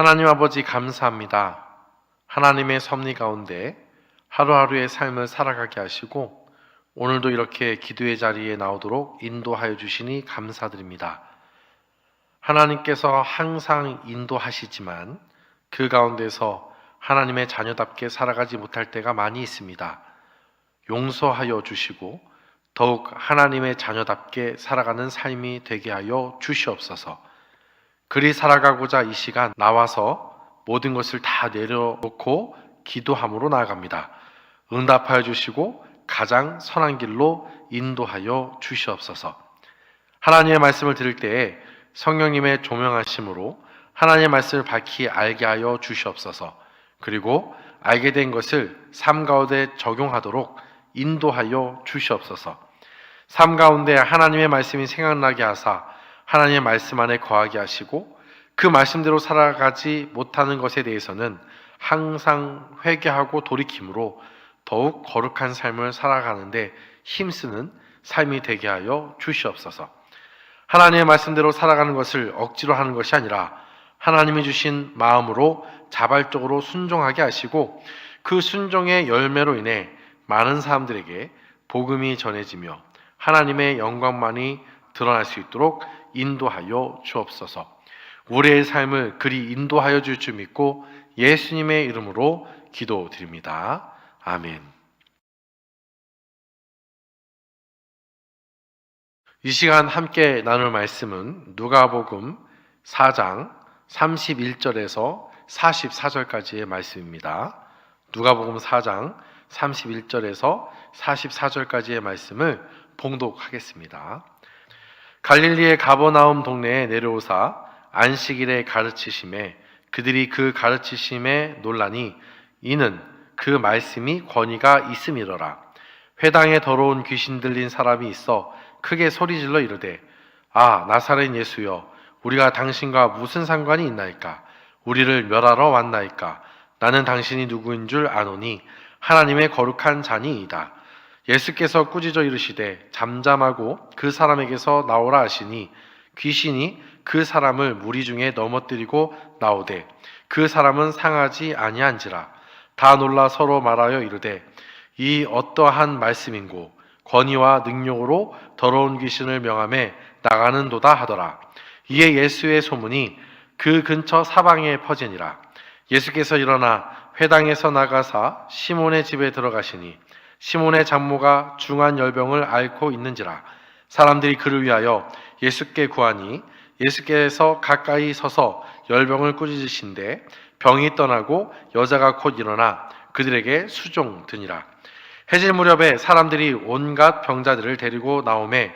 하나님 아버지 감사합니다. 하나님의 섭리 가운데 하루하루의 삶을 살아가게 하시고 오늘도 이렇게 기도의 자리에 나오도록 인도하여 주시니 감사드립니다. 하나님께서 항상 인도하시지만 그 가운데서 하나님의 자녀답게 살아가지 못할 때가 많이 있습니다. 용서하여 주시고 더욱 하나님의 자녀답게 살아가는 삶이 되게 하여 주시옵소서. 그리 살아가고자 이 시간 나와서 모든 것을 다 내려놓고 기도함으로 나아갑니다. 응답하여 주시고 가장 선한 길로 인도하여 주시옵소서. 하나님의 말씀을 들을 때에 성령님의 조명하심으로 하나님의 말씀을 밝히 알게 하여 주시옵소서. 그리고 알게 된 것을 삶 가운데 적용하도록 인도하여 주시옵소서. 삶 가운데 하나님의 말씀이 생각나게 하사 하나님의 말씀 안에 거하게 하시고 그 말씀대로 살아가지 못하는 것에 대해서는 항상 회개하고 돌이킴으로 더욱 거룩한 삶을 살아가는데 힘쓰는 삶이 되게 하여 주시옵소서. 하나님의 말씀대로 살아가는 것을 억지로 하는 것이 아니라 하나님이 주신 마음으로 자발적으로 순종하게 하시고 그 순종의 열매로 인해 많은 사람들에게 복음이 전해지며 하나님의 영광만이 드러날 수 있도록 인도하여 주옵소서. 우리의 삶을 그리 인도하여 줄 줄 믿고 예수님의 이름으로 기도드립니다. 아멘. 이 시간 함께 나눌 말씀은 누가복음 4장 31절에서 44절까지의 말씀입니다. 누가복음 4장 31절에서 44절까지의 말씀을 봉독하겠습니다. 갈릴리의 가버나움 동네에 내려오사 안식일에 가르치심에 그들이 그 가르치심에 놀라니 이는 그 말씀이 권위가 있음이로라. 회당에 더러운 귀신 들린 사람이 있어 크게 소리질러 이르되 아 나사렛 예수여 우리가 당신과 무슨 상관이 있나이까? 우리를 멸하러 왔나이까? 나는 당신이 누구인 줄 아노니 하나님의 거룩한 자니이다. 예수께서 꾸짖어 이르시되 잠잠하고 그 사람에게서 나오라 하시니 귀신이 그 사람을 무리 중에 넘어뜨리고 나오되 그 사람은 상하지 아니한지라. 다 놀라 서로 말하여 이르되 이 어떠한 말씀인고 권위와 능력으로 더러운 귀신을 명함에 나가는도다 하더라. 이에 예수의 소문이 그 근처 사방에 퍼지니라. 예수께서 일어나 회당에서 나가사 시몬의 집에 들어가시니 시몬의 장모가 중한 열병을 앓고 있는지라. 사람들이 그를 위하여 예수께 구하니 예수께서 가까이 서서 열병을 꾸짖으신데 병이 떠나고 여자가 곧 일어나 그들에게 수종드니라. 해질 무렵에 사람들이 온갖 병자들을 데리고 나오매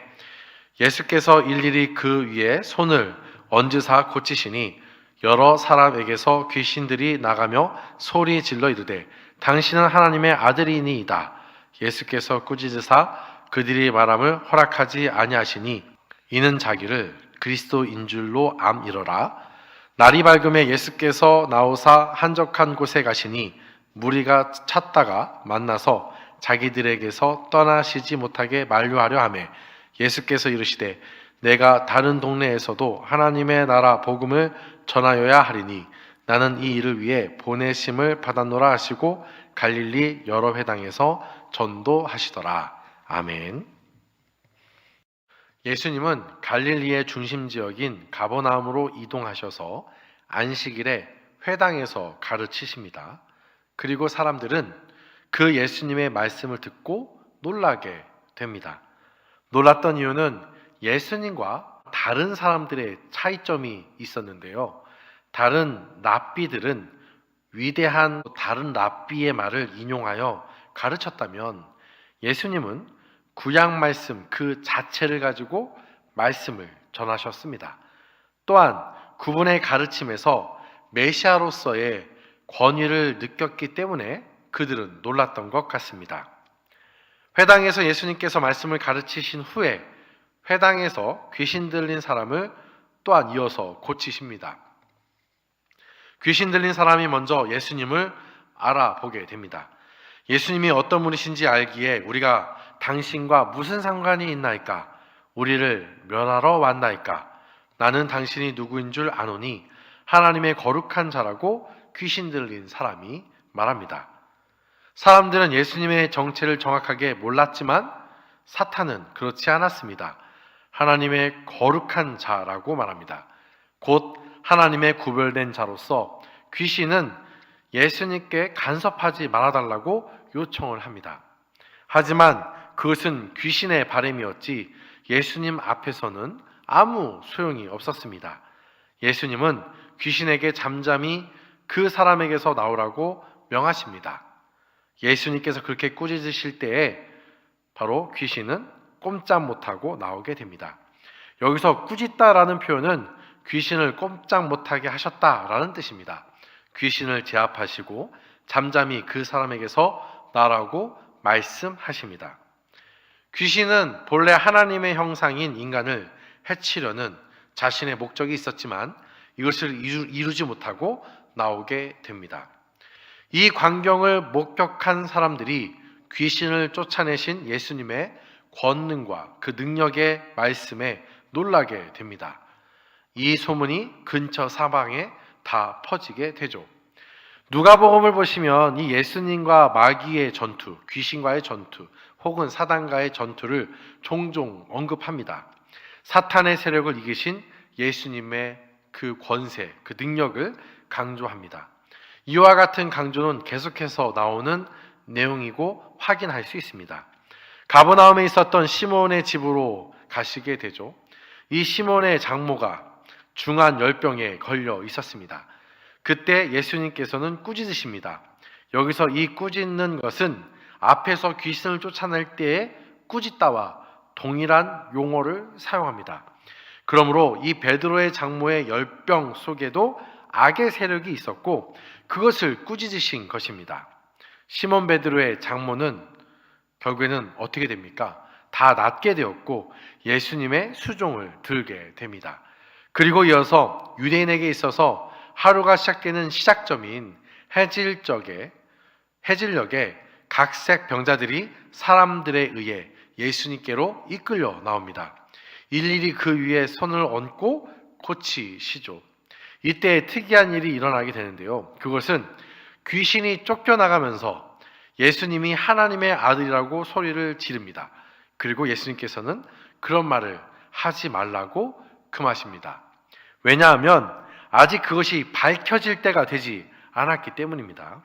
예수께서 일일이 그 위에 손을 얹으사 고치시니 여러 사람에게서 귀신들이 나가며 소리 질러 이르되 당신은 하나님의 아들이니이다. 예수께서 꾸짖으사 그들이 말함을 허락하지 아니하시니 이는 자기를 그리스도인 줄로 암이러라. 날이 밝음에 예수께서 나오사 한적한 곳에 가시니 무리가 찾다가 만나서 자기들에게서 떠나시지 못하게 만류하려 하매 예수께서 이르시되 내가 다른 동네에서도 하나님의 나라 복음을 전하여야 하리니 나는 이 일을 위해 보내심을 받았노라 하시고 갈릴리 여러 회당에서 전도하시더라. 아멘. 예수님은 갈릴리의 중심 지역인 가버나움으로 이동하셔서 안식일에 회당에서 가르치십니다. 그리고 사람들은 그 예수님의 말씀을 듣고 놀라게 됩니다. 놀랐던 이유는 예수님과 다른 사람들의 차이점이 있었는데요. 다른 랍비들은 위대한 다른 랍비의 말을 인용하여 가르쳤다면 예수님은 구약 말씀 그 자체를 가지고 말씀을 전하셨습니다. 또한 그분의 가르침에서 메시아로서의 권위를 느꼈기 때문에 그들은 놀랐던 것 같습니다. 회당에서 예수님께서 말씀을 가르치신 후에 회당에서 귀신 들린 사람을 또한 이어서 고치십니다. 귀신 들린 사람이 먼저 예수님을 알아보게 됩니다. 예수님이 어떤 분이신지 알기에 우리가 당신과 무슨 상관이 있나이까? 우리를 멸하러 왔나이까? 나는 당신이 누구인 줄 아노니 하나님의 거룩한 자라고 귀신 들린 사람이 말합니다. 사람들은 예수님의 정체를 정확하게 몰랐지만 사탄은 그렇지 않았습니다. 하나님의 거룩한 자라고 말합니다. 곧 하나님의 구별된 자로서 귀신은 예수님께 간섭하지 말아달라고 요청을 합니다. 하지만 그것은 귀신의 바람이었지 예수님 앞에서는 아무 소용이 없었습니다. 예수님은 귀신에게 잠잠히 그 사람에게서 나오라고 명하십니다. 예수님께서 그렇게 꾸짖으실 때에 바로 귀신은 꼼짝 못하고 나오게 됩니다. 여기서 꾸짖다라는 표현은 귀신을 꼼짝 못하게 하셨다라는 뜻입니다. 귀신을 제압하시고 잠잠히 그 사람에게서 나라고 말씀하십니다. 귀신은 본래 하나님의 형상인 인간을 해치려는 자신의 목적이 있었지만 이것을 이루지 못하고 나오게 됩니다. 이 광경을 목격한 사람들이 귀신을 쫓아내신 예수님의 권능과 그 능력의 말씀에 놀라게 됩니다. 이 소문이 근처 사방에 다 퍼지게 되죠. 누가복음을 보시면 이 예수님과 마귀의 전투, 귀신과의 전투, 혹은 사단과의 전투를 종종 언급합니다. 사탄의 세력을 이기신 예수님의 그 권세, 그 능력을 강조합니다. 이와 같은 강조는 계속해서 나오는 내용이고 확인할 수 있습니다. 가버나움에 있었던 시몬의 집으로 가시게 되죠. 이 시몬의 장모가 중한 열병에 걸려 있었습니다. 그때 예수님께서는 꾸짖으십니다. 여기서 이 꾸짖는 것은 앞에서 귀신을 쫓아낼 때의 꾸짖다와 동일한 용어를 사용합니다. 그러므로 이 베드로의 장모의 열병 속에도 악의 세력이 있었고 그것을 꾸짖으신 것입니다. 시몬 베드로의 장모는 결국에는 어떻게 됩니까? 다 낫게 되었고 예수님의 수종을 들게 됩니다. 그리고 이어서 유대인에게 있어서 하루가 시작되는 시작점인 해질녘에 각색 병자들이 사람들에 의해 예수님께로 이끌려 나옵니다. 일일이 그 위에 손을 얹고 고치시죠. 이때 특이한 일이 일어나게 되는데요. 그것은 귀신이 쫓겨나가면서 예수님이 하나님의 아들이라고 소리를 지릅니다. 그리고 예수님께서는 그런 말을 하지 말라고 금하십니다. 왜냐하면 아직 그것이 밝혀질 때가 되지 않았기 때문입니다.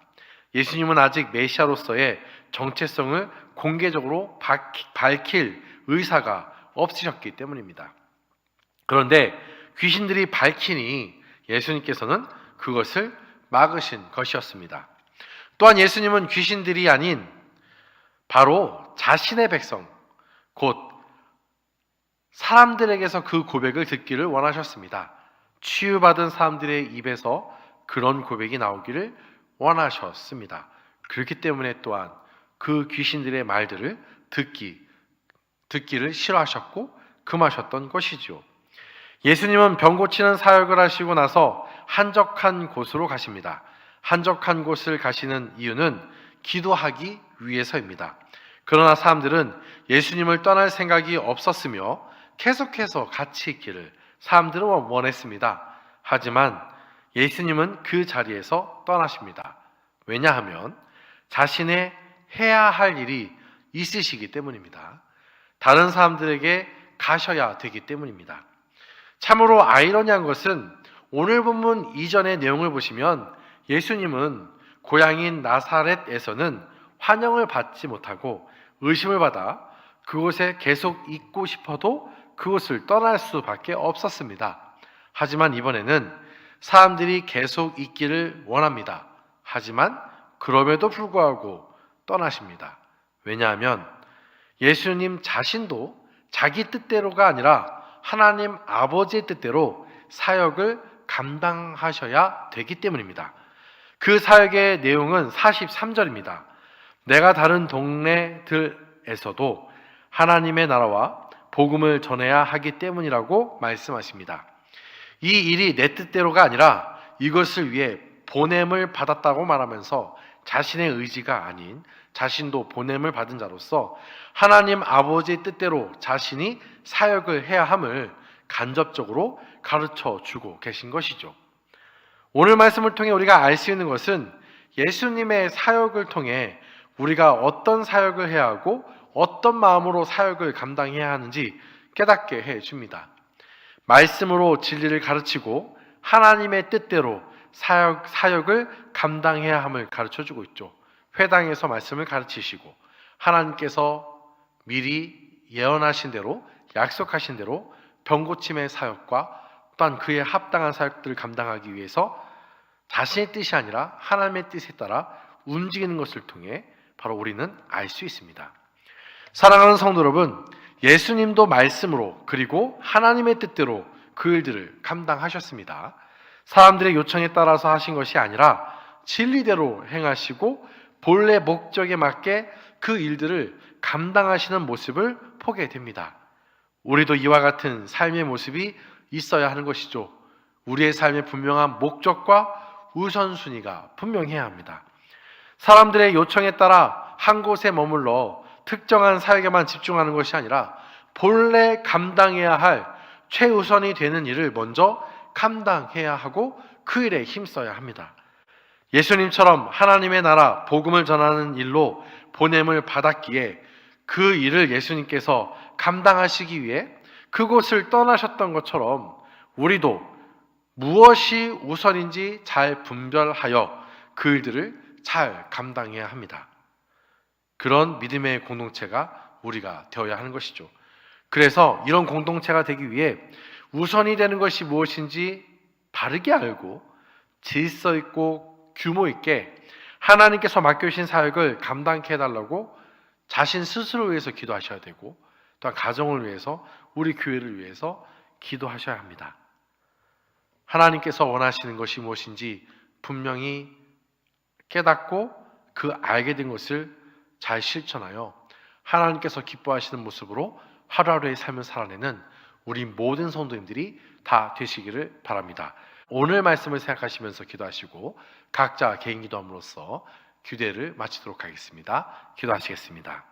예수님은 아직 메시아로서의 정체성을 공개적으로 밝힐 의사가 없으셨기 때문입니다. 그런데 귀신들이 밝히니 예수님께서는 그것을 막으신 것이었습니다. 또한 예수님은 귀신들이 아닌 바로 자신의 백성, 곧 사람들에게서 그 고백을 듣기를 원하셨습니다. 치유받은 사람들의 입에서 그런 고백이 나오기를 원하셨습니다. 그렇기 때문에 또한 그 귀신들의 말들을 듣기를 싫어하셨고 금하셨던 것이죠. 예수님은 병 고치는 사역을 하시고 나서 한적한 곳으로 가십니다. 한적한 곳을 가시는 이유는 기도하기 위해서입니다. 그러나 사람들은 예수님을 떠날 생각이 없었으며 계속해서 같이 있기를 사람들은 원했습니다. 하지만 예수님은 그 자리에서 떠나십니다. 왜냐하면 자신의 해야 할 일이 있으시기 때문입니다. 다른 사람들에게 가셔야 되기 때문입니다. 참으로 아이러니한 것은 오늘 본문 이전의 내용을 보시면 예수님은 고향인 나사렛에서는 환영을 받지 못하고 의심을 받아 그곳에 계속 있고 싶어도 그곳을 떠날 수밖에 없었습니다. 하지만 이번에는 사람들이 계속 있기를 원합니다. 하지만 그럼에도 불구하고 떠나십니다. 왜냐하면 예수님 자신도 자기 뜻대로가 아니라 하나님 아버지의 뜻대로 사역을 감당하셔야 되기 때문입니다. 그 사역의 내용은 43절입니다. 내가 다른 동네들에서도 하나님의 나라와 복음을 전해야 하기 때문이라고 말씀하십니다. 이 일이 내 뜻대로가 아니라 이것을 위해 보냄을 받았다고 말하면서 자신의 의지가 아닌 자신도 보냄을 받은 자로서 하나님 아버지의 뜻대로 자신이 사역을 해야 함을 간접적으로 가르쳐 주고 계신 것이죠. 오늘 말씀을 통해 우리가 알 수 있는 것은 예수님의 사역을 통해 우리가 어떤 사역을 해야 하고 어떤 마음으로 사역을 감당해야 하는지 깨닫게 해줍니다. 말씀으로 진리를 가르치고 하나님의 뜻대로 사역을 감당해야 함을 가르쳐주고 있죠. 회당에서 말씀을 가르치시고 하나님께서 미리 예언하신 대로 약속하신 대로 병고침의 사역과 또한 그에 합당한 사역들을 감당하기 위해서 자신의 뜻이 아니라 하나님의 뜻에 따라 움직이는 것을 통해 바로 우리는 알 수 있습니다. 사랑하는 성도 여러분, 예수님도 말씀으로 그리고 하나님의 뜻대로 그 일들을 감당하셨습니다. 사람들의 요청에 따라서 하신 것이 아니라 진리대로 행하시고 본래 목적에 맞게 그 일들을 감당하시는 모습을 보게 됩니다. 우리도 이와 같은 삶의 모습이 있어야 하는 것이죠. 우리의 삶의 분명한 목적과 우선순위가 분명해야 합니다. 사람들의 요청에 따라 한 곳에 머물러 특정한 사역에만 집중하는 것이 아니라 본래 감당해야 할 최우선이 되는 일을 먼저 감당해야 하고 그 일에 힘써야 합니다. 예수님처럼 하나님의 나라 복음을 전하는 일로 보냄을 받았기에 그 일을 예수님께서 감당하시기 위해 그곳을 떠나셨던 것처럼 우리도 무엇이 우선인지 잘 분별하여 그 일들을 잘 감당해야 합니다. 그런 믿음의 공동체가 우리가 되어야 하는 것이죠. 그래서 이런 공동체가 되기 위해 우선이 되는 것이 무엇인지 바르게 알고 질서 있고 규모 있게 하나님께서 맡겨주신 사역을 감당케 해달라고 자신 스스로 위해서 기도하셔야 되고 또한 가정을 위해서 우리 교회를 위해서 기도하셔야 합니다. 하나님께서 원하시는 것이 무엇인지 분명히 깨닫고 그 알게 된 것을 잘 실천하여 하나님께서 기뻐하시는 모습으로 하루하루의 삶을 살아내는 우리 모든 성도님들이 다 되시기를 바랍니다. 오늘 말씀을 생각하시면서 기도하시고 각자 개인 기도함으로써 규례를 마치도록 하겠습니다. 기도하시겠습니다.